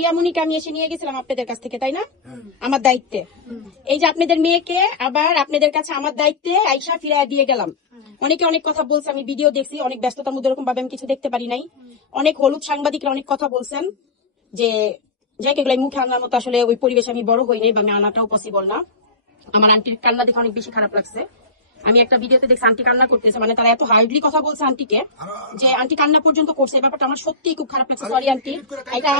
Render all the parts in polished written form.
রিয়ামণিকে আমি এসে নিয়ে গেছিলাম আপনাদের কাছ থেকে, তাই না? আমার দায়িত্বে এই যে আপনাদের মেয়েকে আবার আপনাদের কাছে আমার দায়িত্বে আইসা ফিরাইয়া দিয়ে গেলাম। অনেকে অনেক কথা বলছে, আমি ভিডিও দেখছি, অনেক ব্যস্ততার মধ্যে এরকম ভাবে আমি কিছু দেখতে পারি নাই। অনেক হলুদ সাংবাদিকরা অনেক কথা বলছেন যে যাই এগুলো মুখে আনার মতো আসলে ওই পরিবেশে আমি বড় হই নাই বা আমি আনাটাও পসিবল না। আমার আন্টির কান্না দেখে অনেক বেশি খারাপ লাগছে। আমি একটা ভিডিওতে দেখছি আন্টি কান্না করতেছে, মানে তারা এত হার্ডলি কথা বলছে আন্টিকে যে আন্টি কান্না পর্যন্ত করছে। এই ব্যাপারটা আমার সত্যিই খুব খারাপ লাগছে। সরি আন্টি, এটা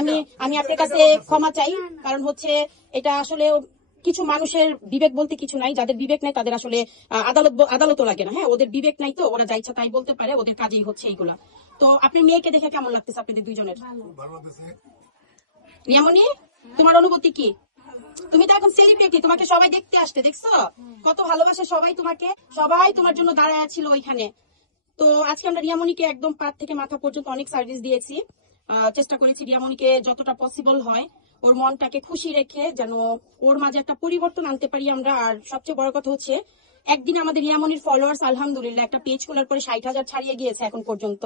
আমি আপনার কাছে ক্ষমা চাই। কারণ হচ্ছে এটা আসলে কিছু মানুষের বিবেক বলতে কিছু নাই, যাদের বিবেক নাই তাদের আসলে আদালতও লাগে না। হ্যাঁ, ওদের বিবেক নাই তো ওরা যা ইচ্ছা তাই বলতে পারে, ওদের কাজেই হচ্ছে এইগুলা। তো আপনি মেয়েকে দেখে কেমন লাগতেছে আপনাদের দুইজনের? রিয়ামণি, তোমার অনুভূতি কি? তুমি তো এখন সেলিব্রিটি, তোমাকে সবাই দেখতে আসতে, দেখছো কত ভালোবাসে সবাই তোমাকে, সবাই তোমার জন্য দাঁড়ায় ছিল ওইখানে। তো আজকে আমরা রিয়ামণিকে একদম পা থেকে মাথা পর্যন্ত অনেক সার্ভিস দিয়েছি। চেষ্টা করেছি রিয়ামণিকে যতটা পসিবল হয় ওর মনটাকে খুশি রেখে যেন ওর মাঝে একটা পরিবর্তন আনতে পারি আমরা। আর সবচেয়ে বড় কথা হচ্ছে একদিন আমাদের রিয়ামণির ফলোয়ার্স আলহামদুলিল্লাহ একটা পেজ খোলার পরে 60,000 ছাড়িয়ে গিয়েছে এখন পর্যন্ত।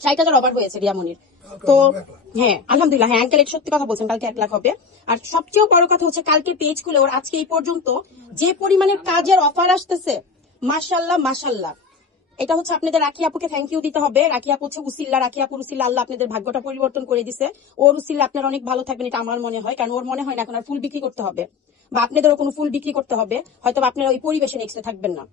60,000 ওভার হয়েছে রিয়ামণির। তো হ্যাঁ আলহামদুলিল্লাহ, হ্যাঁ আঙ্কেল সত্যি কথা বলছেন, কালকে 1 লাখ হবে। আর সবচেয়ে বড় কথা হচ্ছে কালকে পেজ খুলে ওর আজকে এই পর্যন্ত যে পরিমাণে কাজের অফার আসতেছে, মাশাল্লাহ মাশাল্লাহ। এটা হচ্ছে আপনাদের রাখি আপুকে থ্যাংক ইউ দিতে হবে। রাখি আপু হচ্ছে উসিল্লা, রাখি আপুর উসিল্লা আল্লাহ আপনাদের ভাগ্যটা পরিবর্তন করে দিছে। ওর উসিল্লা আপনারা অনেক ভালো থাকবেন, এটা আমার মনে হয়। কারণ ওর মনে হয় না এখন আর ফুল বিক্রি করতে হবে বা আপনাদেরও কোনো ফুল বিক্রি করতে হবে, হয়তো আপনারা ওই পরিবেশে নেক্সটে থাকবেন না।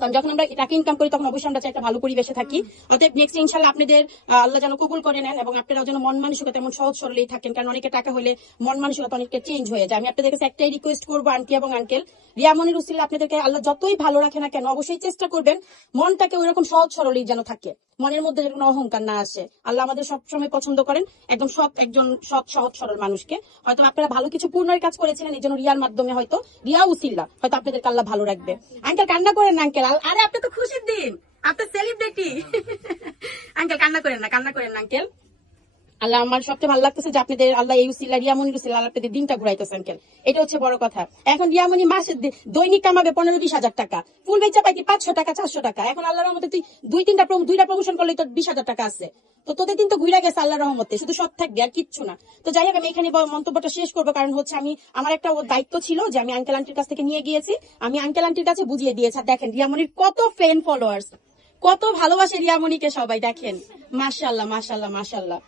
কারণ যখন আমরা টাকা ইনকাম করি তখন অবশ্যই আমরা চাই একটা ভালো পরিবেশে থাকি। অতএব নেক্সট ইনশাল্লাহ আপনাদের আল্লাহ যেন কবুল করে নেন এবং আপনারা যেন মন মানসিকতা এমন সহজ সরলেই থাকেন। কারণ অনেকে টাকা হলে মন মানসিকতা অনেকটা চেঞ্জ হয়ে যায়। আমি আপনাদের কাছে একটাই রিকোয়েস্ট করবো আন্টি এবং আঙ্কেল, রিয়ামণির উসিলা আপনাদেরকে আল্লাহ যতই ভালো রাখে না কেন অবশ্যই চেষ্টা করবেন মনটাকে ওই রকম সহজ সরলই যেন থাকে, মনের মধ্যে যেন অহংকার না আসে। আল্লাহ আমাদের সবসময় পছন্দ করেন একদম একজন সৎ সহজ সরল মানুষকে। হয়তো আপনারা ভালো কিছু পূর্ণের কাজ করেছিলেন, এই জন্য রিয়ার মাধ্যমে হয়তো রিয়া উসিল্লা হয়তো আপনাদেরকে আল্লাহ ভালো রাখবে। আঙ্কেল কান্না করেন না আঙ্কেল, আরে আপনি তো খুশির দিন, আপনি সেলিব্রিটি। আঙ্কেল কান্না করেন না, কান্না করেন না আঙ্কেল। আল্লাহ আমার সবচেয়ে ভালো লাগতেছে যে আপনাদের আল্লাহ এই উসিলা রিয়ামণির উসিলা আল্লাহ আপনাদের দিনটা ঘুরাইতেছে আঙ্কেল, এটা হচ্ছে বড় কথা। এখন রিয়ামণি মাসে দৈনিক কামাবে 15-20 হাজার টাকা, ফুল বেচা পাইতি 500 টাকা 400 টাকা। এখন আল্লাহর রহমতে তুই দুইটা প্রমোশন করলে তোর 20,000 টাকা আছে। তো তোদের দিন তো ঘুরে গেছে আল্লাহর রহমতে, শুধু সৎ থাকবে আর কিচ্ছু না। তো যাই হোক আমি এখানে মন্তব্যটা শেষ করবো, কারণ হচ্ছে আমার একটা দায়িত্ব ছিল যে আমি আঙ্কেল আন্টির কাছ থেকে নিয়ে গিয়েছি, আমি আঙ্কেল আন্টির কাছে বুঝিয়ে দিয়েছি। আর দেখেন রিয়ামণির কত ফ্যান ফলোয়ার্স, কত ভালোবাসে রিয়ামণিকে সবাই, দেখেন মাশাআল্লাহ মাশাআল্লাহ মাশাআল্লাহ।